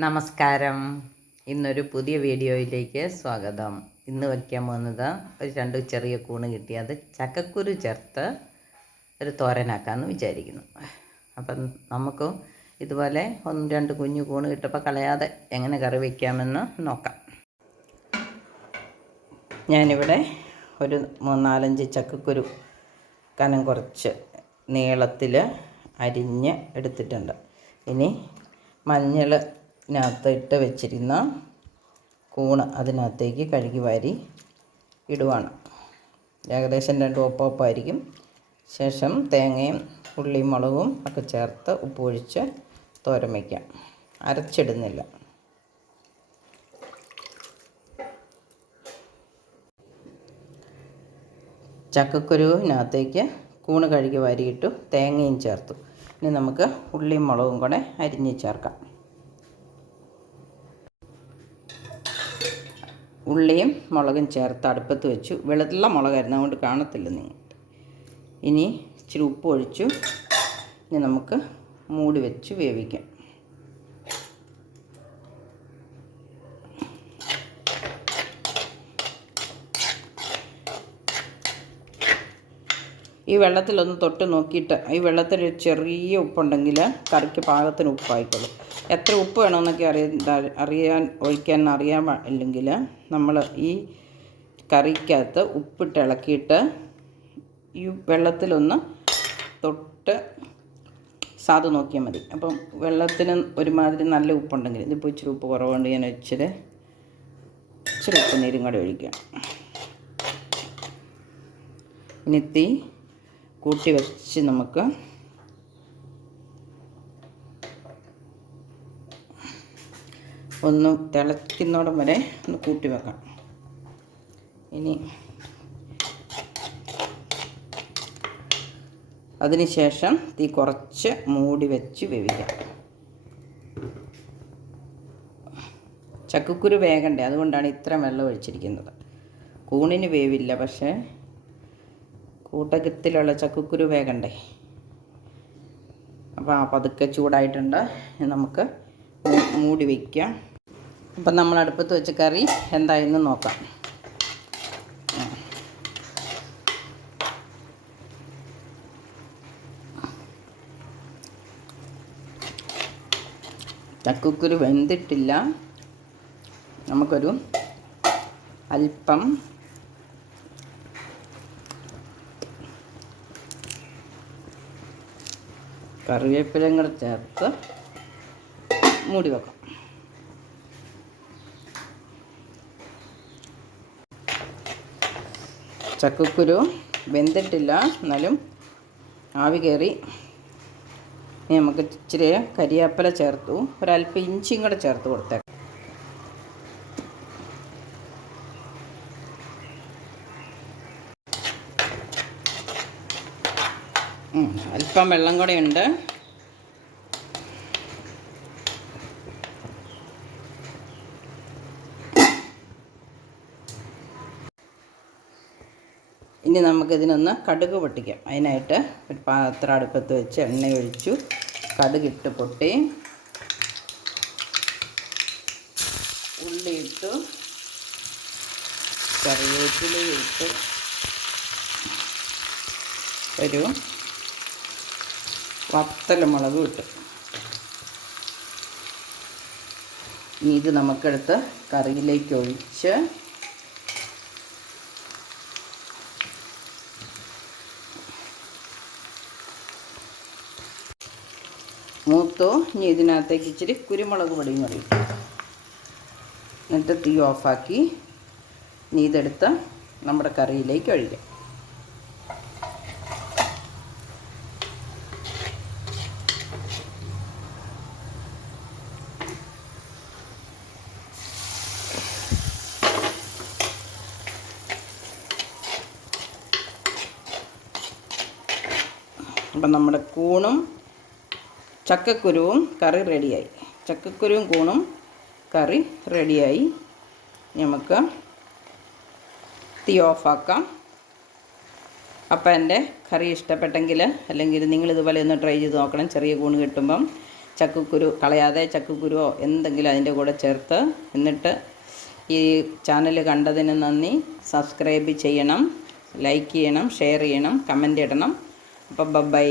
നമസ്കാരം. ഇന്നൊരു പുതിയ വീഡിയോയിലേക്ക് സ്വാഗതം. ഇന്ന് വയ്ക്കാൻ പോകുന്നത് ഒരു 2 ചെറിയ കൂണ് കിട്ടി അത് ചക്കക്കുരു ചേർത്ത് ഒരു തോരനാക്കാമെന്ന് വിചാരിക്കുന്നു. അപ്പം നമുക്ക് ഇതുപോലെ 1-2 കുഞ്ഞു കൂണ് കിട്ടപ്പോൾ കളയാതെ എങ്ങനെ കറി വയ്ക്കാമെന്ന് നോക്കാം. ഞാനിവിടെ ഒരു 4-5 ചക്കക്കുരു കനം കുറച്ച് നീളത്തിൽ അരിഞ്ഞ് എടുത്തിട്ടുണ്ട്. ഇനി മഞ്ഞളിനകത്ത് ഇട്ട് വെച്ചിരുന്ന കൂണ് അതിനകത്തേക്ക് കഴുകി വാരി ഇടുവാണ്. ഏകദേശം 2 ഒപ്പമായിരിക്കും. ശേഷം തേങ്ങയും ഉള്ളിയും മുളകും ഒക്കെ ചേർത്ത് ഉപ്പ് ഒഴിച്ച് തോരൻ വയ്ക്കാം. അരച്ചിടുന്നില്ല. ചക്കക്കുരുവിനകത്തേക്ക് കൂണ് കഴുകി വാരിയിട്ടു, തേങ്ങയും ചേർത്തു. ഇനി നമുക്ക് ഉള്ളിയും മുളകും കൂടെ അരിഞ്ഞ് ചേർക്കാം. ഉള്ളിയും മുളകും ചേർത്ത് അടുപ്പത്ത് വെച്ചു. വെളുത്തുള്ള മുളകായിരുന്നു, അതുകൊണ്ട് കാണത്തില്ല നിങ്ങൾ. ഇനി ഇച്ചിരി ഉപ്പ് ഒഴിച്ചു. ഇനി നമുക്ക് മൂടി വെച്ച് വേവിക്കാം. ഈ വെള്ളത്തിലൊന്ന് തൊട്ട് നോക്കിയിട്ട്, ഈ വെള്ളത്തിൽ ചെറിയ ഉപ്പുണ്ടെങ്കിൽ കറിക്ക് പാകത്തിന് ഉപ്പായിക്കോളും. എത്ര ഉപ്പ് വേണമെന്നൊക്കെ ഒഴിക്കാൻ ഇല്ലെങ്കിൽ നമ്മൾ ഈ കറിക്കകത്ത് ഉപ്പിട്ട് ഇളക്കിയിട്ട് ഈ വെള്ളത്തിലൊന്ന് തൊട്ട് സാധു നോക്കിയാൽ മതി. അപ്പം വെള്ളത്തിന് ഒരുമാതിരി നല്ല ഉപ്പുണ്ടെങ്കിൽ, ഇതിപ്പോൾ ഇച്ചിരി ഉപ്പ് കുറവുണ്ട്, ഞാൻ ഇച്ചിരി ഉപ്പ് നീരും കൂടെ ഒഴിക്കാം. ഇനി തീ കൂട്ടി വെച്ച് നമുക്ക് ഒന്ന് തിളയ്ക്കുന്നോടം വരെ ഒന്ന് കൂട്ടി വെക്കാം. ഇനി അതിനുശേഷം തീ കുറച്ച് മൂടി വെച്ച് വേവിക്കാം. ചക്കക്കുരു വേകണ്ടേ, അതുകൊണ്ടാണ് ഇത്ര വെള്ളം ഒഴിച്ചിരിക്കുന്നത്. കൂണിന് വേവില്ല, പക്ഷേ കൂട്ടത്തിലുള്ള ചക്കക്കുരു വേകണ്ടേ. അപ്പോൾ പതുക്കെ ചൂടായിട്ടുണ്ട്. നമുക്ക് മൂടി വയ്ക്കാം. അപ്പം നമ്മൾ അടുപ്പത്ത് വെച്ച കറി എന്തായെന്ന് നോക്കാം. ചക്കക്കുരു വെന്തിട്ടില്ല. നമുക്കൊരു അല്പം കറിവേപ്പിലയും കൂടെ ചേർത്ത് മൂടി വെക്കാം. ചക്കക്കുരു വെന്തിട്ടില്ല, എന്നാലും ആവി കയറി. ഇനി നമുക്ക് ഇച്ചിരി കരിവേപ്പില ചേർത്തു, ഒരല്പം ഇഞ്ചിയും കൂടെ ചേർത്ത് കൊടുത്തേക്കാം. അല്പം വെള്ളം കൂടെ ഉണ്ട്. ഇനി നമുക്കിതിനൊന്ന് കടുക് പൊട്ടിക്കാം. അതിനായിട്ട് ഒരു പാത്രം അടുപ്പത്ത് വെച്ച് എണ്ണ ഒഴിച്ചു, കടുകിട്ട് പൊട്ടി, ഉള്ളിയിട്ടു, കറിവേപ്പില ഇട്ട്, ഒരു വത്തലമുളക് ഇട്ട്. ഇനി ഇത് നമുക്കെടുത്ത് കറിയിലേക്ക് ഒഴിച്ച് മൂത്തു. ഇനി ഇതിനകത്തേക്ക് ഇച്ചിരി കുരുമുളക് പൊടിയും കൂടി ഇട്ടു. എന്നിട്ട് തീ ഓഫാക്കി ഇനി ഇതെടുത്ത് നമ്മുടെ കറിയിലേക്ക് ഒഴിക്കാം. അപ്പം നമ്മുടെ കൂണും ചക്കക്കുരുവും കറി റെഡിയായി. ചക്കക്കുരുവും കൂണും കറി റെഡിയായി. നമുക്ക് തീ ഓഫാക്കാം. അപ്പം എൻ്റെ കറി ഇഷ്ടപ്പെട്ടെങ്കിൽ, അല്ലെങ്കിൽ നിങ്ങളിതുപോലെ ഒന്ന് ട്രൈ ചെയ്ത് നോക്കണം. ചെറിയ കൂണ് കിട്ടുമ്പം ചക്കക്കുരു കളയാതെ ചക്കക്കുരുവോ എന്തെങ്കിലും അതിൻ്റെ കൂടെ ചേർത്ത്. എന്നിട്ട് ഈ ചാനൽ കണ്ടതിന് നന്ദി. സബ്സ്ക്രൈബ് ചെയ്യണം, ലൈക്ക് ചെയ്യണം, ഷെയർ ചെയ്യണം, കമൻ്റ് ഇടണം. അപ്പം ബൈ.